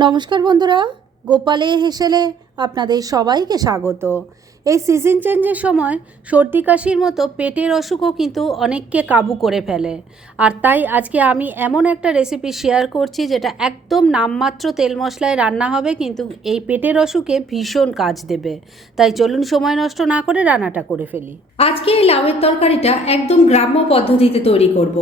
নমস্কার বন্ধুরা গোপালে হেসেলে আপনাদের সবাইকে স্বাগত। এই সিজন চেঞ্জের সময় সর্দি কাশির মতো পেটের অসুখও কিন্তু অনেককে কাবু করে ফেলে। আর তাই আজকে আমি এমন একটা রেসিপি শেয়ার করছি যেটা একদম নামমাত্র তেল মশলায় রান্না হবে, কিন্তু এই পেটের অসুখে ভীষণ কাজ দেবে। তাই চলুন সময় নষ্ট না করে রান্নাটা করে ফেলি। আজকে এই লাউয়ের তরকারিটা একদম গ্রাম্য পদ্ধতিতে তৈরি করব।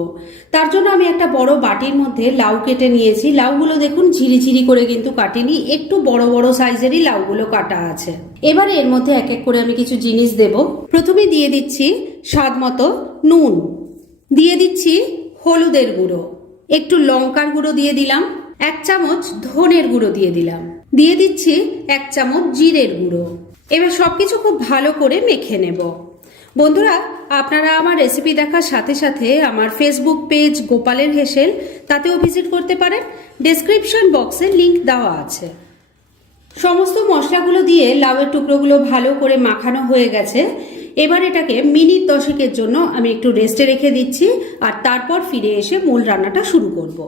তার জন্য আমি একটা বড় বাটির মধ্যে লাউ কেটে নিয়েছি। লাউগুলো দেখুন ঝিরিঝিরি করে কিন্তু কাটিনি। একটু বড় বড় সাইজেরই লাউগুলো কাটা আছে। এবারে এর মধ্যে এক এক করে আমি কিছু জিনিস দেব। প্রথমে দিয়ে দিচ্ছি স্বাদ মতো নুন। দিয়ে দিচ্ছি হলুদের গুঁড়ো। একটু লঙ্কার গুঁড়ো দিয়ে দিলাম। এক চামচ ধনের গুঁড়ো দিয়ে দিলাম। দিয়ে দিচ্ছি এক চামচ জিরের গুঁড়ো। এবার সবকিছু খুব ভালো করে মেখে নেব। বন্ধুরা, আপনারা আমার রেসিপি দেখার সাথে সাথে আমার ফেসবুক পেজ গোপালের হেসেল, তাতেও ভিজিট করতে পারেন। ডেসক্রিপশন বক্সে লিংক দেওয়া আছে। সমস্ত মশলাগুলো দিয়ে লাউয়ের টুকরোগুলো ভালো করে মাখানো হয়ে গেছে। এবার এটাকে মিনিট দশেকের জন্য আমি একটু রেস্টে রেখে দিচ্ছি আর তারপর ফিরে এসে মূল রান্নাটা শুরু করব।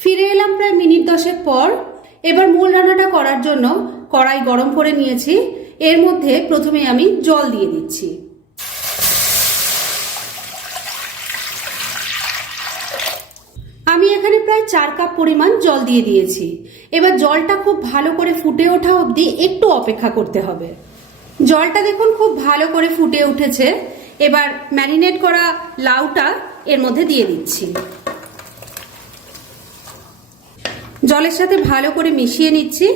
ফিরে এলাম প্রায় মিনিট দশেক পর। এবার মূল রান্নাটা করার জন্য কড়াই গরম করে নিয়েছি। এর মধ্যে প্রথমে আমি জল দিয়ে দিচ্ছি আমি এখানে প্রায় চার কাপ পরিমাণ জল দিয়ে দিয়েছি। এবার জলটা খুব ভালো করে ফুটে ওঠা অবধি একটু অপেক্ষা করতে হবে। জলটা দেখুন খুব ভালো করে ফুটে উঠেছে। এবার ম্যারিনেট করা লাউটা এর মধ্যে দিয়ে দিচ্ছি। জলের সাথে ভালো করে মিশিয়ে নিচ্ছি।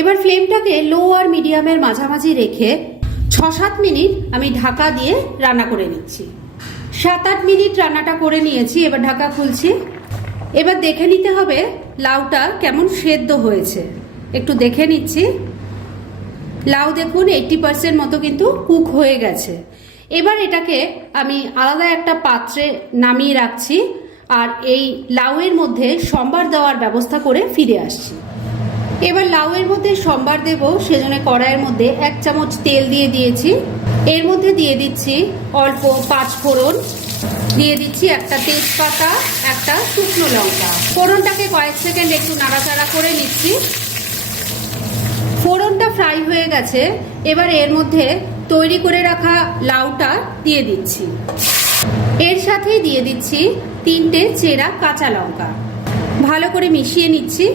এবার ফ্লেমটাকে লো আর মিডিয়ামের মাঝামাঝি রেখে ছ সাত মিনিট আমি ঢাকা দিয়ে রান্না করে নিচ্ছি। সাত আট মিনিট রান্নাটা করে নিয়েছি, এবার ঢাকা খুলছি। এবার দেখে নিতে হবে লাউটা কেমন সেদ্ধ হয়েছে। একটু দেখে নিচ্ছি। লাউ দেখুন এইটটি পার্সেন্ট মতো কিন্তু কুক হয়ে গেছে। এবার এটাকে আমি আলাদা একটা পাত্রে নামিয়ে রাখছি আর এই লাউয়ের মধ্যে সম্বার দেওয়ার ব্যবস্থা করে ফিরে আসছি। এবার লাউয়ের মধ্যে সম্বার দেব, সেজন্য কড়াইয়ের মধ্যে এক চামচ তেল দিয়ে দিয়েছি। এর মধ্যে দিয়ে দিচ্ছি অল্প পাঁচ ফোড়ন দিয়ে দিচ্ছি একটা তেজপাতা, একটা শুকনো লঙ্কা। ফোড়নটাকে কয়েক সেকেন্ড একটু নাড়াচাড়া করে নিচ্ছি। ফোড়নটা ফ্রাই হয়ে গেছে, এবার এর মধ্যে তৈরি করে রাখা লাউটা দিয়ে দিচ্ছি। এর সাথেই দিয়ে দিচ্ছি তিনটে চেরা কাঁচা লঙ্কা। ভালো করে মিশিয়ে নিচ্ছি।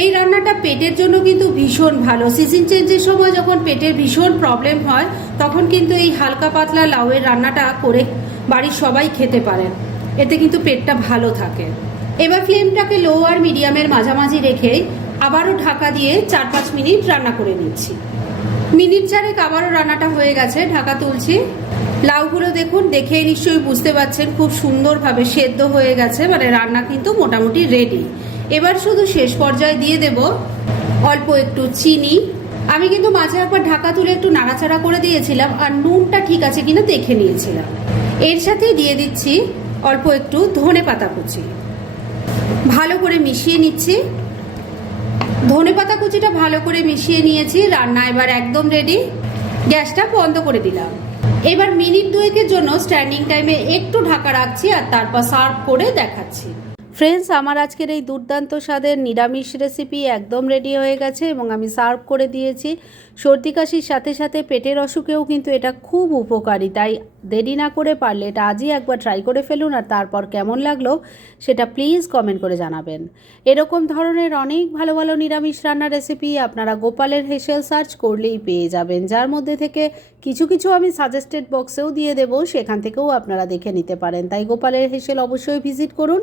এই রান্নাটা পেটের জন্য কিন্তু ভীষণ ভালো। সিজন চেঞ্জের সময় যখন পেটের ভীষণ প্রবলেম হয়, তখন কিন্তু এই হালকা পাতলা লাউয়ের রান্নাটা করে বাড়ির সবাই খেতে পারেন। এতে কিন্তু পেটটা ভালো থাকে। এবার ফ্লেমটাকে লো আর মিডিয়ামের মাঝামাঝি রেখেই আবারও ঢাকা দিয়ে চার পাঁচ মিনিট রান্না করে নিচ্ছি। মিনিট চারেক আবারও রান্নাটা হয়ে গেছে, ঢাকা তুলছি। লাউগুলো দেখুন, দেখেই নিশ্চয়ই বুঝতে পারছেন খুব সুন্দরভাবে সেদ্ধ হয়ে গেছে মানে রান্না কিন্তু মোটামুটি রেডি এবার শুধু শেষ পর্যায়ে দিয়ে দেব অল্প একটু চিনি। আমি কিন্তু মাঝে একবার ঢাকা তুলে একটু নাড়াচাড়া করে দিয়েছিলাম, আর নুনটা ঠিক আছে কিনা দেখে নিয়েছিলাম। এর সাথে দিয়ে দিচ্ছি অল্প একটু ধনে পাতা কুচি। ভালো করে মিশিয়ে নিচ্ছি। ধনে পাতা কুচিটা ভালো করে মিশিয়ে নিয়েছি, রান্না এবার একদম রেডি গ্যাসটা বন্ধ করে দিলাম। এবার মিনিট দুয়েকের জন্য স্ট্যান্ডিং টাইমে একটু ঢাকা রাখছি আর তারপর সার্ভ করে দেখাচ্ছি। ফ্রেন্ডস আমার আজকের এই দুর্দান্ত স্বাদের নিরামিষ রেসিপি একদম রেডি হয়ে গেছে এবং আমি সার্ভ করে দিয়েছি। সর্দি কাশির সাথে সাথে পেটের অসুখেও কিন্তু এটা খুব উপকারী, তাই দেরি না করে পারলে এটা আজই একবার ট্রাই করে ফেলুন আর তারপর কেমন লাগল সেটা প্লিজ কমেন্ট করে জানাবেন। এরকম ধরনের অনেক ভালো ভালো নিরামিষ রান্নার রেসিপি আপনারা গোপালের হেসেল সার্চ করলেই পেয়ে যাবেন, যার মধ্যে থেকে কিছু কিছু আমি সাজেস্টেড বক্সেও দিয়ে দেবো, সেখান থেকেও আপনারা দেখে নিতে পারেন। তাই গোপালের হেসেল অবশ্যই ভিজিট করুন।